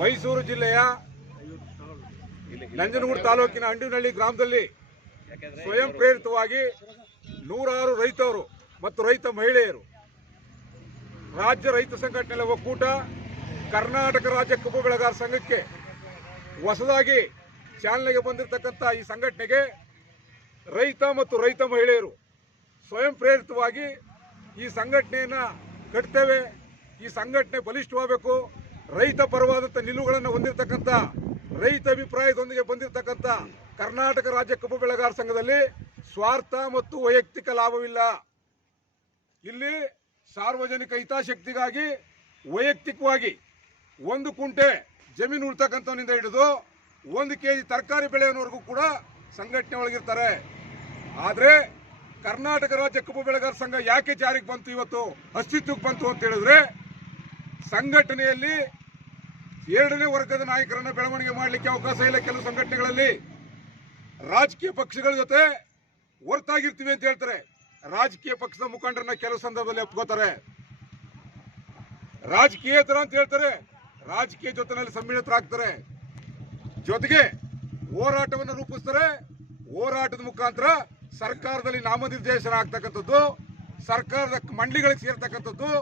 ಮೈಸೂರು ಜಿಲ್ಲೆಯ ನಂಜನಗೂಡು ತಾಲೂಕಿನ ಅಂಡಿನಹಳ್ಳಿ ಗ್ರಾಮದಲ್ಲಿ ಸ್ವಯಂ ಪ್ರೇರಿತವಾಗಿ ನೂರಾರು ರೈತರು ಮತ್ತು ರೈತ ಮಹಿಳೆಯರು ರಾಜ್ಯ ರೈತ ಸಂಘಟನೆಗಳ ಒಕ್ಕೂಟ ಕರ್ನಾಟಕ ರಾಜ್ಯ ಕಬ್ಬು ಬೆಳೆಗಾರ ಸಂಘಕ್ಕೆ ಹೊಸದಾಗಿ ಚಾಲನೆಗೆ ಬಂದಿರತಕ್ಕಂಥ ಈ ಸಂಘಟನೆಗೆ ರೈತ ಮತ್ತು ರೈತ ಮಹಿಳೆಯರು ಸ್ವಯಂ ಪ್ರೇರಿತವಾಗಿ ಈ ಸಂಘಟನೆಯನ್ನು ಕಟ್ತೇವೆ, ಈ ಸಂಘಟನೆ ಬಲಿಷ್ಠವಾಗಬೇಕು, ರೈತ ಪರವಾದಂಥ ನಿಲುವುಗಳನ್ನು ಹೊಂದಿರತಕ್ಕಂಥ ರೈತ ಅಭಿಪ್ರಾಯದೊಂದಿಗೆ ಬಂದಿರತಕ್ಕಂಥ ಕರ್ನಾಟಕ ರಾಜ್ಯ ಕಬ್ಬು ಬೆಳೆಗಾರ ಸಂಘದಲ್ಲಿ ಸ್ವಾರ್ಥ ಮತ್ತು ವೈಯಕ್ತಿಕ ಲಾಭವಿಲ್ಲ. ಇಲ್ಲಿ ಸಾರ್ವಜನಿಕ ಹಿತಾಸಕ್ತಿಗಾಗಿ ವೈಯಕ್ತಿಕವಾಗಿ 1 ಕುಂಟೆ ಜಮೀನು ಉಳ್ತಕ್ಕಂಥವನಿಂದ ಹಿಡಿದು 1 ಕೆಜಿ ತರಕಾರಿ ಬೆಳೆಯವರೆಗೂ ಕೂಡ ಸಂಘಟನೆ ಒಳಗಿರ್ತಾರೆ. ಆದರೆ ಕರ್ನಾಟಕ ರಾಜ್ಯ ಕಬ್ಬು ಬೆಳೆಗಾರ ಸಂಘ ಯಾಕೆ ಜಾರಿಗೆ ಬಂತು, ಇವತ್ತು ಅಸ್ತಿತ್ವಕ್ಕೆ ಬಂತು ಅಂತ ಹೇಳಿದ್ರೆ, ಸಂಘಟನೆಯಲ್ಲಿ 2ನೇ ವರ್ಗದ ನಾಯಕರನ್ನ ಬೆಳವಣಿಗೆ ಮಾಡಲಿಕ್ಕೆ ಅವಕಾಶ ಇಲ್ಲ. ಕೆಲವು ಸಂಘಟನೆಗಳಲ್ಲಿ ರಾಜಕೀಯ ಪಕ್ಷಗಳ ಜೊತೆ ಹೊರತಾಗಿರ್ತೀವಿ ಅಂತ ಹೇಳ್ತಾರೆ. ರಾಜಕೀಯ ಪಕ್ಷದ ಮುಖಂಡರನ್ನ ಕೆಲವು ಸಂದರ್ಭದಲ್ಲಿ ಒಪ್ಕೋತಾರೆ, ರಾಜಕೀಯೇತರ ಅಂತ ಹೇಳ್ತಾರೆ, ರಾಜಕೀಯ ಜೊತೆನಲ್ಲಿ ಸಮ್ಮಿಳಿತರಾಗ್ತಾರೆ, ಜೊತೆಗೆ ಹೋರಾಟವನ್ನು ರೂಪಿಸ್ತಾರೆ. ಹೋರಾಟದ ಮುಖಾಂತರ ಸರ್ಕಾರದಲ್ಲಿ ನಾಮನಿರ್ದೇಶನ ಆಗ್ತಕ್ಕಂಥದ್ದು, ಸರ್ಕಾರದ ಮಂಡಳಿಗಳಿಗೆ ಸೇರ್ತಕ್ಕಂಥದ್ದು,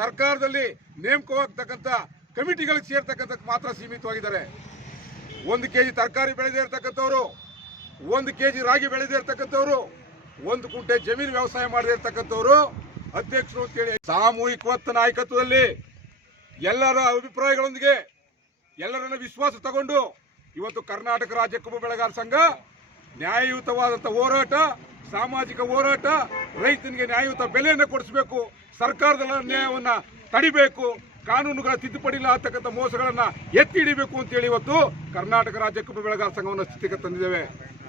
ಸರ್ಕಾರದಲ್ಲಿ ನೇಮಕವಾಗ್ತಕ್ಕಂಥ ಕಮಿಟಿಗಳಿಗೆ ಸೇರ್ತಕ್ಕಂಥ ಮಾತ್ರ ಸೀಮಿತವಾಗಿದ್ದಾರೆ. 1 ಕೆಜಿ ತರಕಾರಿ ಬೆಳೆದೇ ಇರ್ತಕ್ಕಂಥವ್ರು, 1 ಕೆಜಿ ರಾಗಿ ಬೆಳೆದೇ ಇರ್ತಕ್ಕಂಥವ್ರು, 1 ಕುಂಟೆ ಜಮೀನು ವ್ಯವಸಾಯ ಮಾಡದೇ ಇರ್ತಕ್ಕಂಥವ್ರು ಅಧ್ಯಕ್ಷರು ಅಂತೇಳಿ ಸಾಮೂಹಿಕ ನಾಯಕತ್ವದಲ್ಲಿ ಎಲ್ಲರ ಅಭಿಪ್ರಾಯಗಳೊಂದಿಗೆ ಎಲ್ಲರನ್ನ ವಿಶ್ವಾಸ ತಗೊಂಡು ಇವತ್ತು ಕರ್ನಾಟಕ ರಾಜ್ಯ ಕಬ್ಬು ಬೆಳೆಗಾರ ಸಂಘ ನ್ಯಾಯಯುತವಾದಂಥ ಹೋರಾಟ, ಸಾಮಾಜಿಕ ಹೋರಾಟ, ರೈತನಿಗೆ ನ್ಯಾಯಯುತ ಬೆಲೆಯನ್ನು ಕೊಡಿಸಬೇಕು, ಸರ್ಕಾರದ ನ್ಯಾಯವನ್ನ ತಡಿಬೇಕು, ಕಾನೂನುಗಳ ತಿದ್ದುಪಡಿ ಇಲ್ಲ ಆಗ್ತಕ್ಕಂಥ ಮೋಸಗಳನ್ನ ಎತ್ತಿ ಹಿಡಿಬೇಕು ಅಂತೇಳಿ ಇವತ್ತು ಕರ್ನಾಟಕ ರಾಜ್ಯ ಕಬ್ಬು ಬೆಳೆಗಾರ ಸಂಘವನ್ನು ಸ್ಥಿತಿಗೆ ತಂದಿದ್ದೇವೆ.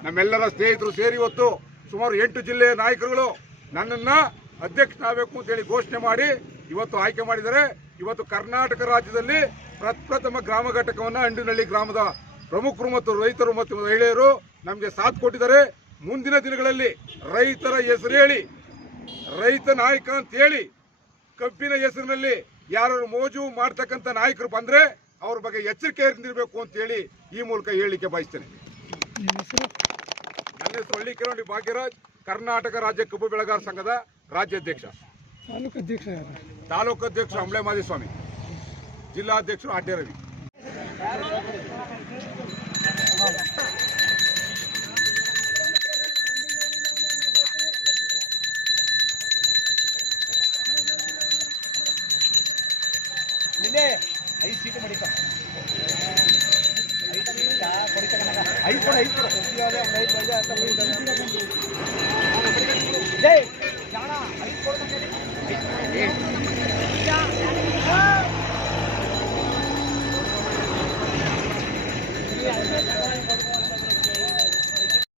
ನಮ್ಮೆಲ್ಲರ ಸ್ನೇಹಿತರು ಸೇರಿ ಇವತ್ತು ಸುಮಾರು 8 ಜಿಲ್ಲೆಯ ನಾಯಕರುಗಳು ನನ್ನನ್ನ ಅಧ್ಯಕ್ಷನಾಗಬೇಕು ಅಂತೇಳಿ ಘೋಷಣೆ ಮಾಡಿ ಇವತ್ತು ಆಯ್ಕೆ ಮಾಡಿದ್ದಾರೆ. ಇವತ್ತು ಕರ್ನಾಟಕ ರಾಜ್ಯದಲ್ಲಿ ಪ್ರಪ್ರಥಮ ಗ್ರಾಮ ಘಟಕವನ್ನು ಅಂಡಿನಹಳ್ಳಿ ಗ್ರಾಮದ ಪ್ರಮುಖರು ಮತ್ತು ರೈತರು ಮತ್ತು ಮಹಿಳೆಯರು ನಮಗೆ ಸಾಥ್ ಕೊಟ್ಟಿದ್ದಾರೆ. ಮುಂದಿನ ದಿನಗಳಲ್ಲಿ ರೈತರ ಹೆಸರು ಹೇಳಿ, ರೈತ ನಾಯಕ ಅಂತ ಹೇಳಿ, ಕಬ್ಬಿನ ಹೆಸರಿನಲ್ಲಿ ಯಾರು ಮೋಜು ಮಾಡ್ತಕ್ಕಂಥ ನಾಯಕರು ಬಂದ್ರೆ ಅವ್ರ ಬಗ್ಗೆ ಎಚ್ಚರಿಕೆಯಿಂದಿರಬೇಕು ಅಂತ ಹೇಳಿ ಈ ಮೂಲಕ ಹೇಳಲಿಕ್ಕೆ ಬಯಸ್ತೇನೆ. ನನ್ನ ಹೆಸರು ಹಳ್ಳಿಕೆರೆಹೊಂಡಿ ಭಾಗ್ಯರಾಜ್, ಕರ್ನಾಟಕ ರಾಜ್ಯ ಕಬ್ಬು ಬೆಳೆಗಾರ ಸಂಘದ ರಾಜ್ಯಾಧ್ಯಕ್ಷ. ತಾಲೂಕು ಅಧ್ಯಕ್ಷ ಅಂಬ್ಳೆ ಮಾದೇಸ್ವಾಮಿ, ಜಿಲ್ಲಾಧ್ಯಕ್ಷರು ಆಡ್ಯ ರವಿ. ಜೈ